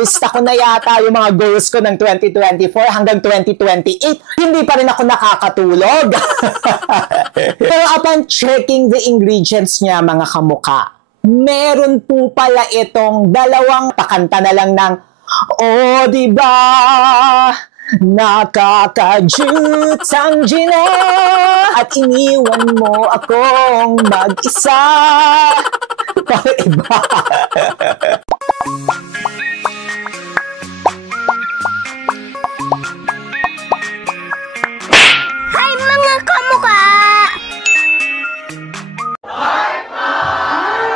na-checklist ako na yata yung mga goals ko ng 2024 hanggang 2028. Hindi pa rin ako nakakatulog. Pero upon checking the ingredients niya, mga kamukha, meron po pala itong dalawang pakanta na lang ng "Oh, diba? Nakaka-jute ang gina at iniwan mo akong mag-isa." Para iba. Hi mga kamukha!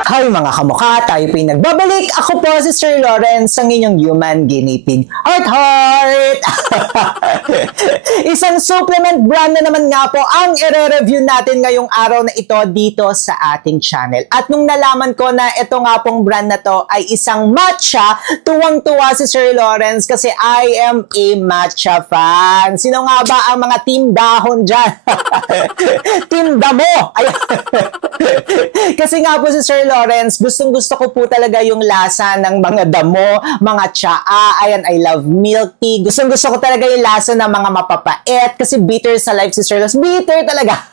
Hi mga kamukha, tayo po yung nagbabalik. Ako po si Sir Lawrence, ang inyong human guinea pig. Heart! Isang supplement brand na naman nga po ang i-review natin ngayong araw na ito dito sa ating channel. At nung nalaman ko na ito nga pong brand na to ay isang matcha, tuwang-tuwa si Sir Lawrence kasi I am a matcha fan. Sino nga ba ang mga team dahon dyan? Team damo! Kasi nga po si Sir Lawrence, gustong-gusto ko po talaga yung lasa ng mga damo, mga tsaa. Ayan, I love milk tea. Gustong-gusto ko talaga yung lasa ng mga mapapait kasi bitter sa life si Sir Lawrence. Bitter talaga.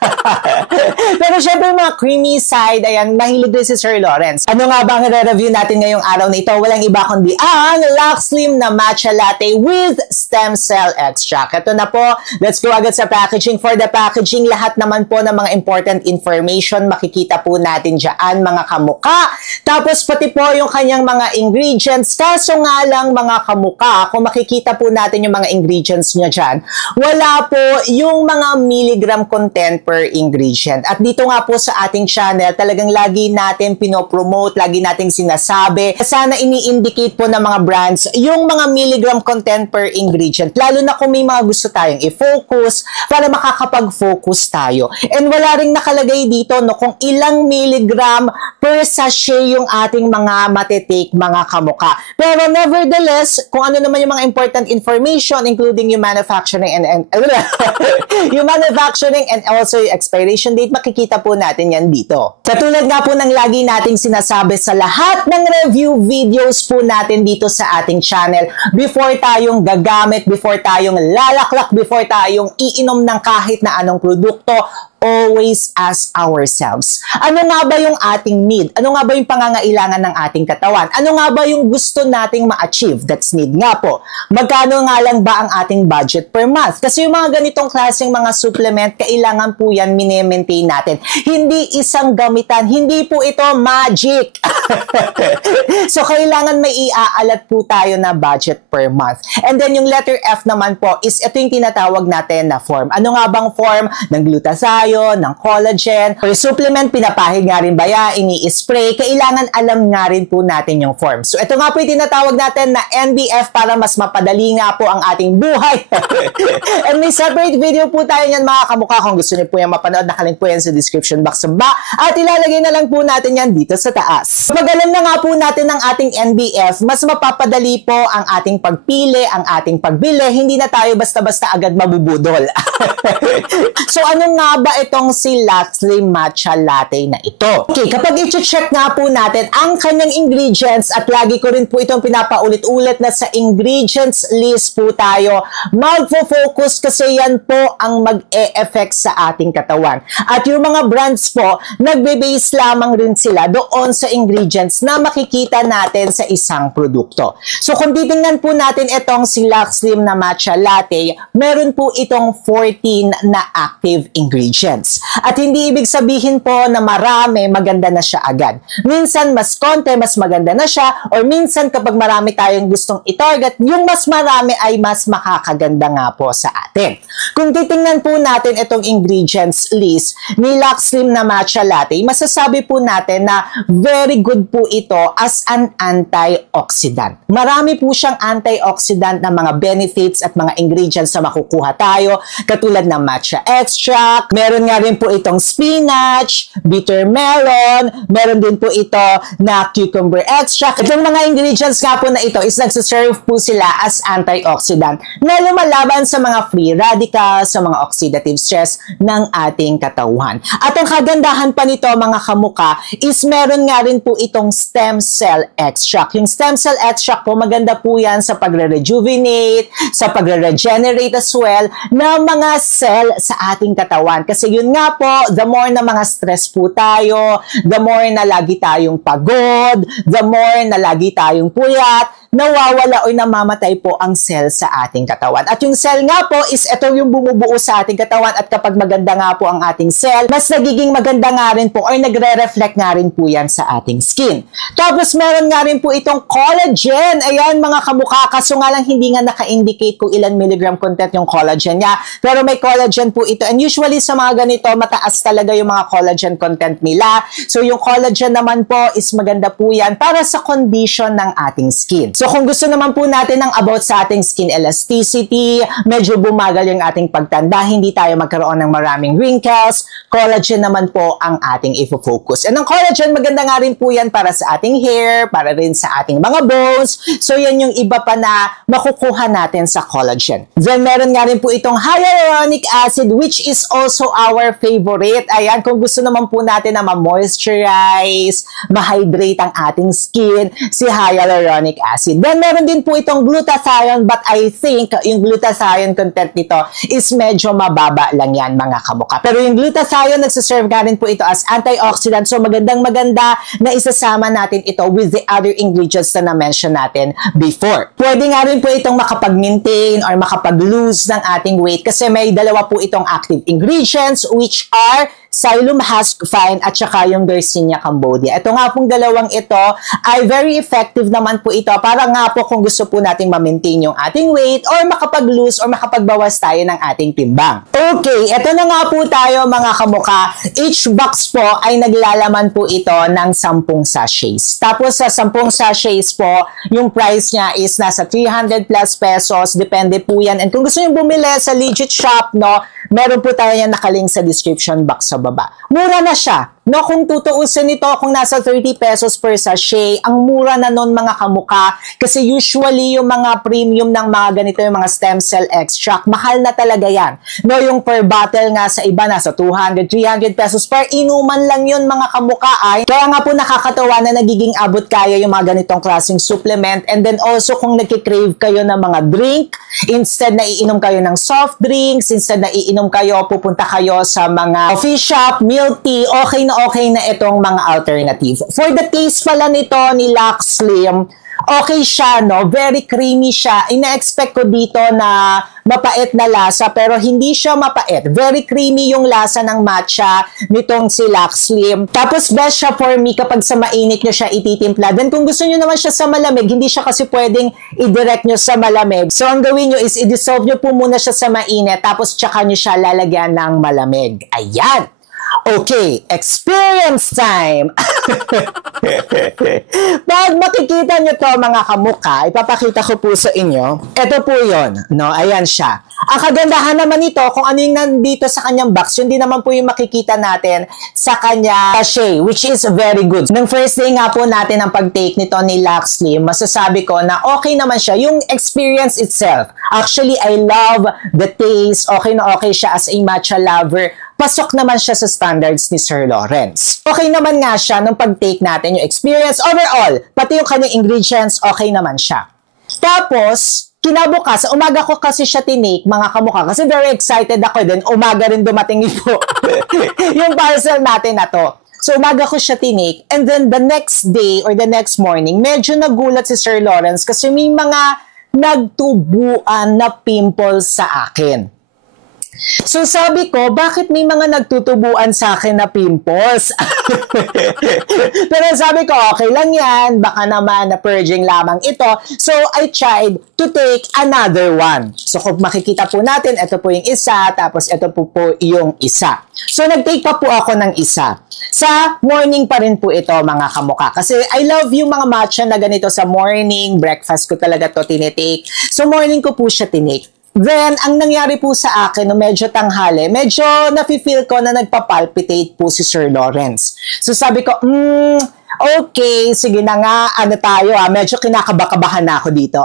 Pero syempre mga creamy side, ayan, mahilig din si Sir Lawrence. Ano nga ba ang re-review natin ngayong araw na ito? Walang iba kundi ang Lux Slim na matcha latte with stem cell extract. Ito na po, let's go agad sa packaging. For the packaging, lahat naman po ng mga important information makikita po natin dyan, mga kamukha. Tapos pati po yung kanyang mga ingredients. Kaso nga lang mga kamukha, kung makikita po natin yung mga ingredients niya dyan, wala po yung mga milligram content per ingredient. At dito nga po sa ating channel, talagang lagi natin pinopromote, lagi nating sinasabi. Sana ini-indicate po ng mga brands yung mga milligram content per ingredient. Lalo na kung may mga gusto tayong i-focus para makakapag-focus tayo. And wala ring nakalagay dito no, kung ilang milligram per sachet yung ating mga matitake, mga kamukha. Pero nevertheless, kung ano naman yung mga important information, including yung manufacturing and yung manufacturing and also yung expiration date, makikita po natin yan dito. Katulad nga po ng lagi nating sinasabi sa lahat ng review videos po natin dito sa ating channel, before tayong gagamit, before tayong lalaklak, before tayong iinom ng kahit na anong produkto, always ask ourselves, ano nga ba yung ating need? Ano nga ba yung pangangailangan ng ating katawan? Ano nga ba yung gusto nating ma-achieve? That's need nga po. Magkano nga lang ba ang ating budget per month? Kasi yung mga ganitong klaseng mga supplement, kailangan po yan mini-maintain natin. Hindi isang gamitan, hindi po ito magic. So, kailangan may iaalat po tayo na budget per month. And then, yung letter F naman po is ito yung tinatawag natin na form. Ano nga bang form? Ng glutathione, ng collagen, or supplement, pinapahid nga rin ba yan, ini-spray, kailangan alam nga rin po natin yung form. So, ito nga po yung tinatawag natin na NBF para mas mapadali nga po ang ating buhay. And may separate video po tayo yan, mga kamukha. Kung gusto niyo po yan mapanood, nakalink po yan sa description box sa ba. At ilalagay na lang po natin yan dito sa taas. Pag alam na nga po natin ng ating NBF, mas mapapadali po ang ating pagpili, ang ating pagbili. Hindi na tayo basta-basta agad mabubudol. So, ano nga ba itong si Lux Slim Matcha Latte na ito? Okay, kapag i-check nga po natin ang kanyang ingredients, at lagi ko rin po itong pinapaulit-ulit na sa ingredients list po tayo, magfo-focus kasi yan po ang mag-e-effect sa ating katawan. At yung mga brands po, nagbe-base lamang rin sila doon sa ingredients na makikita natin sa isang produkto. So kung titingnan po natin itong si Lux Slim na Matcha Latte, meron po itong 14 na active ingredients. At hindi ibig sabihin po na marami, maganda na siya agad. Minsan, mas konti, mas maganda na siya, or minsan kapag marami tayong gustong i-target, yung mas marami ay mas makakaganda nga po sa atin. Kung titingnan po natin itong ingredients list ni Lux Slim na Matcha Latte, masasabi po natin na very good po ito as an antioxidant. Marami po siyang antioxidant na mga benefits at mga ingredients na makukuha tayo, katulad ng matcha extract, meron Meron nga rin po itong spinach, bitter melon, meron din po ito na cucumber extract. Itong mga ingredients nga po na ito is nagsiserve po sila as antioxidant na lumalaban sa mga free radicals, sa mga oxidative stress ng ating katawan. At ang kagandahan pa nito mga kamuka is meron nga rin po itong stem cell extract. Yung stem cell extract po maganda po yan sa pagre-rejuvenate, sa pagre-regenerate as well ng mga cell sa ating katawan. Kasi yun nga po, the more na mga stress po tayo, the more na lagi tayong pagod, the more na lagi tayong puyat, nawawala o namamatay po ang cell sa ating katawan. At yung cell nga po is ito yung bumubuo sa ating katawan at kapag maganda nga po ang ating cell, mas nagiging maganda nga rin po or nagre-reflect nga rin po yan sa ating skin. Tapos meron nga rin po itong collagen. Ayan mga kamukha, kaso nga lang hindi nga naka-indicate kung ilan milligram content yung collagen niya. Pero may collagen po ito and usually sa mga ganito, mataas talaga yung mga collagen content nila. So yung collagen naman po is maganda po yan para sa condition ng ating skin. So kung gusto naman po natin ng about sa ating skin elasticity, medyo bumagal yung ating pagtanda, hindi tayo magkaroon ng maraming wrinkles, collagen naman po ang ating ifo-focus. And ang collagen, maganda nga rin po yan para sa ating hair, para rin sa ating mga bones. So yan yung iba pa na makukuha natin sa collagen. Then meron nga rin po itong hyaluronic acid which is also our favorite. Ayan, kung gusto naman po natin na ma-moisturize, ma-hydrate ang ating skin, si hyaluronic acid. Then, meron din po itong glutathione but I think yung glutathione content nito is medyo mababa lang yan mga kamuka. Pero yung glutathione, nagsaserve nga rin po ito as antioxidant. So, magandang-maganda na isasama natin ito with the other ingredients na na-mention natin before. Pwede nga rin po itong makapag-maintain or makapag-lose ng ating weight kasi may dalawa po itong active ingredients which are Psyllium husk fine at saka yung Garcinia cambodia. Ito nga pong dalawang ito ay very effective naman po ito para nga po kung gusto po nating ma-maintain yung ating weight or makapag-lose or makapagbawas tayo ng ating timbang. Okay, ito na nga po tayo mga kamuka. Each box po ay naglalaman po ito ng 10 sachets. Tapos sa 10 sachets po, yung price niya is nasa 300 plus pesos. Depende po yan. And kung gusto nyo bumili sa legit shop, no, meron po tayo yan nakalink sa description box sa baba. Mura na siya. No, kung tutuusin nito, kung nasa 30 pesos per sachet, ang mura na nun mga kamuka. Kasi usually yung mga premium ng mga ganito, yung mga stem cell extract, mahal na talaga yan. No, yung per bottle nga sa iba nasa 200, 300 pesos per inuman lang yun mga kamuka ay. Kaya nga po nakakatawa na nagiging abot kaya yung mga ganitong klaseng supplement. And then also kung nagkikrave kayo ng mga drink, instead na iinom kayo ng soft drinks, instead na iinom kayo, pupunta kayo sa mga coffee shop, milk tea, okay na itong mga alternative. For the taste pala nito ni Lux Slim, okay siya, no? Very creamy siya. Ina-expect ko dito na mapait na lasa, pero hindi siya mapait. Very creamy yung lasa ng matcha nitong si Lux Slim. Tapos best siya for me kapag sa mainit nyo siya ititimpla. Then kung gusto nyo naman siya sa malamig, hindi siya kasi pwedeng i-direct nyo sa malamig. So ang gawin nyo is i-dissolve nyo po muna siya sa mainit, tapos tsaka nyo siya lalagyan ng malamig. Ayan! Okay, experience time! Pag makikita nyo to mga kamuka, ipapakita ko po sa inyo. Ito po yon, no? Ayan siya. Ang kagandahan naman nito, kung ano yung nandito sa kanyang box, yun din naman po yung makikita natin sa kanya sachet, which is very good. Nung first day nga po natin ang pag-take nito ni Lux Slim, masasabi ko na okay naman siya. Yung experience itself, actually, I love the taste. Okay na okay siya as a matcha lover. Pasok naman siya sa standards ni Sir Lawrence. Okay naman nga siya nung pag-take natin yung experience overall. Pati yung kanyang ingredients, okay naman siya. Tapos, kinabukas, umaga ko kasi siya tinake, mga kamukha, kasi very excited ako din. Umaga rin dumating ito yung parcel natin na to. So, umaga ko siya tinake. And then, the next day or the next morning, medyo nagulat si Sir Lawrence kasi may mga nagtubuan na pimples sa akin. So sabi ko, bakit may mga nagtutubuan sa akin na pimples? Pero sabi ko, okay lang yan. Baka naman na purging lamang ito. So I tried to take another one. So kung makikita po natin, ito po yung isa, tapos ito po yung isa. So nag-take pa po ako ng isa. Sa morning pa rin po ito mga kamuka. Kasi I love yung mga matcha na ganito sa morning. Breakfast ko talaga to tinitake. So morning ko po siya tinake. Then, ang nangyari po sa akin, no, medyo tanghali, medyo nafe-feel ko na nagpa-palpitate po si Sir Lawrence. So sabi ko, okay, sige na nga, ano tayo medyo kinakabakabahan na ako dito.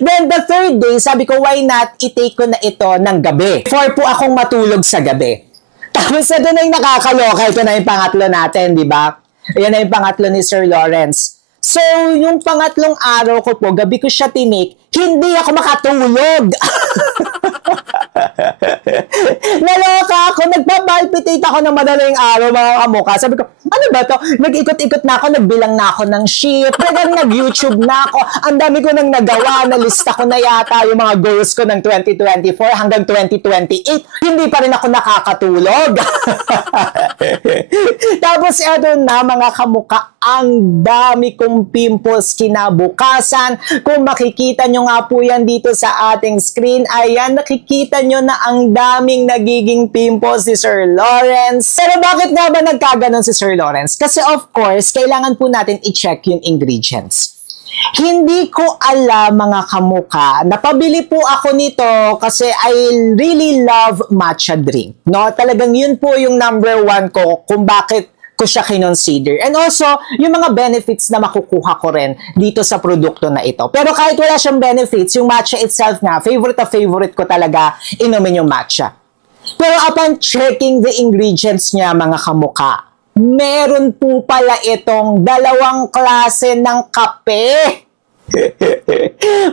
Then the third day, sabi ko, why not i-take ko na ito ng gabi? Before po akong matulog sa gabi. Tapos ito na yung nakakaloka, ito na yung pangatlo natin, di ba? Ayan na yung pangatlo ni Sir Lawrence. So, yung pangatlong araw ko po, gabi ko siya tinake, hindi ako makatulog. Naloka ako, nagpapalpitate ako ng madaling araw, mga kamukha. Sabi ko, ano ba to? Nag-ikot-ikot na ako, nagbilang na ako ng shit, nag-YouTube na ako, ang dami ko nang nagawa, nalista ko na yata yung mga goals ko ng 2024 hanggang 2028. Hindi pa rin ako nakakatulog. Tapos eto na, mga kamukha, ang dami kong pimples kinabukasan. Kung makikita nyo nga po yan dito sa ating screen, ayan, nakikita nyo na ang daming nagiging pimples si Sir Lawrence. Pero bakit nga ba nagkaganon si Sir Lawrence? Kasi of course, kailangan po natin i-check yung ingredients. Hindi ko alam, mga kamuka. Napabili po ako nito kasi I really love matcha drink. No? Talagang yun po yung number one ko kung bakit ko siya kinonsider. And also, yung mga benefits na makukuha ko rin dito sa produkto na ito. Pero kahit wala siyang benefits, yung matcha itself nga, favorite ko talaga inumin yung matcha. Pero upon checking the ingredients niya, mga kamuka, meron po pala itong dalawang klase ng kape.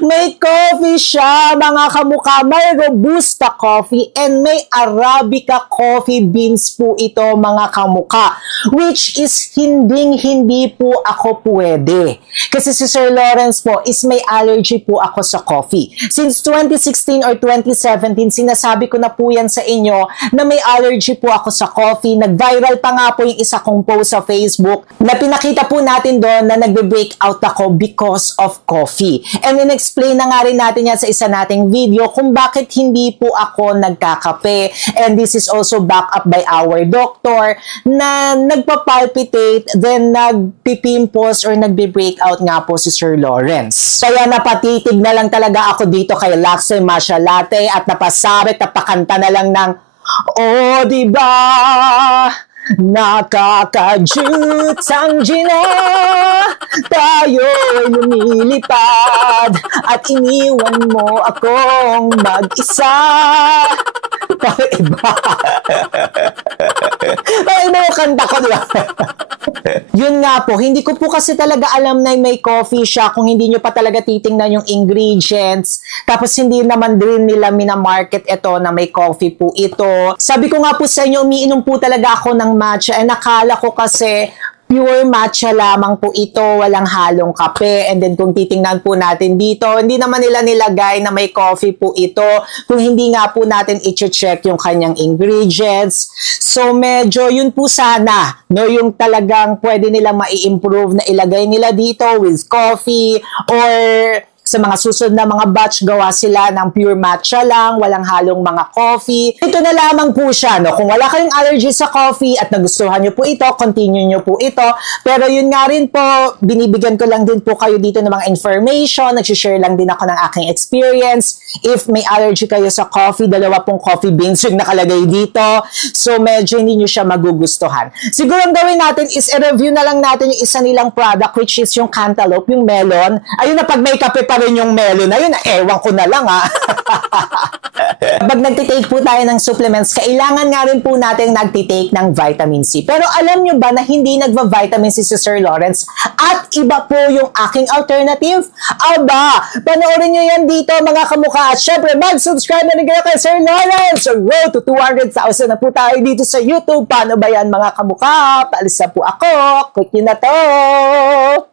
May coffee siya, mga kamukha. May Robusta coffee and may Arabica coffee beans po ito, mga kamukha. Which is hindi po ako pwede. Kasi si Sir Lawrence po is may allergy po ako sa coffee. Since 2016 or 2017, sinasabi ko na po yan sa inyo na may allergy po ako sa coffee. Nag-viral pa nga po yung isa kong post sa Facebook na pinakita po natin doon na nagbe-break out ako because of coffee. And in-explain na nga rin natin yan sa isa nating video kung bakit hindi po ako nagkakape. And this is also backed up by our doctor na nagpa-palpitate, then nagpipimpos or nagbe-breakout nga po si Sir Lawrence. Kaya napatitig na lang talaga ako dito kay Lakse Matcha Latte at napasabit, napakanta na lang ng oh, diba? Nakakajut ang gina, tayo'y lumilipad at iniwan mo akong mag-isa. Parang iba. Parang iba yung kanta ko, diba? Yun nga po, hindi ko po kasi talaga alam na may coffee siya kung hindi nyo pa talaga titingnan yung ingredients. Tapos hindi naman din nila minamarket ito na may coffee po ito. Sabi ko nga po sa inyo, umiinom po talaga ako ng matcha. Eh nakala ko kasi pure matcha lamang po ito, walang halong kape. And then kung titingnan po natin dito, hindi naman nila nilagay na may coffee po ito. Kung hindi nga po natin i-check yung kanyang ingredients. So medyo yun po sana, no, yung talagang pwede nila mai-improve na ilagay nila dito with coffee or sa mga susunod na mga batch, gawa sila ng pure matcha lang, walang halong mga coffee. Ito na lamang po siya, no? Kung wala kayong allergy sa coffee at nagustuhan nyo po ito, continue nyo po ito. Pero yun nga rin po, binibigyan ko lang din po kayo dito ng mga information, nagsishare lang din ako ng aking experience. If may allergy kayo sa coffee, 2 pong coffee beans yung nakalagay dito. So medyo hindi nyo siya magugustuhan. Siguro ang gawin natin is i-review na lang natin yung isa nilang product, which is yung cantaloupe, yung melon. Ayun na, pag may kape pa rin yung melon na yun, ewan ko na lang Pag nagtitake po tayo ng supplements, kailangan nga rin po natin nagtitake ng vitamin C. Pero alam nyo ba na hindi nagva-vitamin C si Sir Lawrence? At iba po yung aking alternative? Aba, panoorin nyo yan dito, mga kamukha. At syempre, mag-subscribe na rin kayo kay Sir Lawrence. So, road to 200,000 na po tayo dito sa YouTube. Paano ba yan, mga kamukha? Paalis na po ako. Click nyo na to.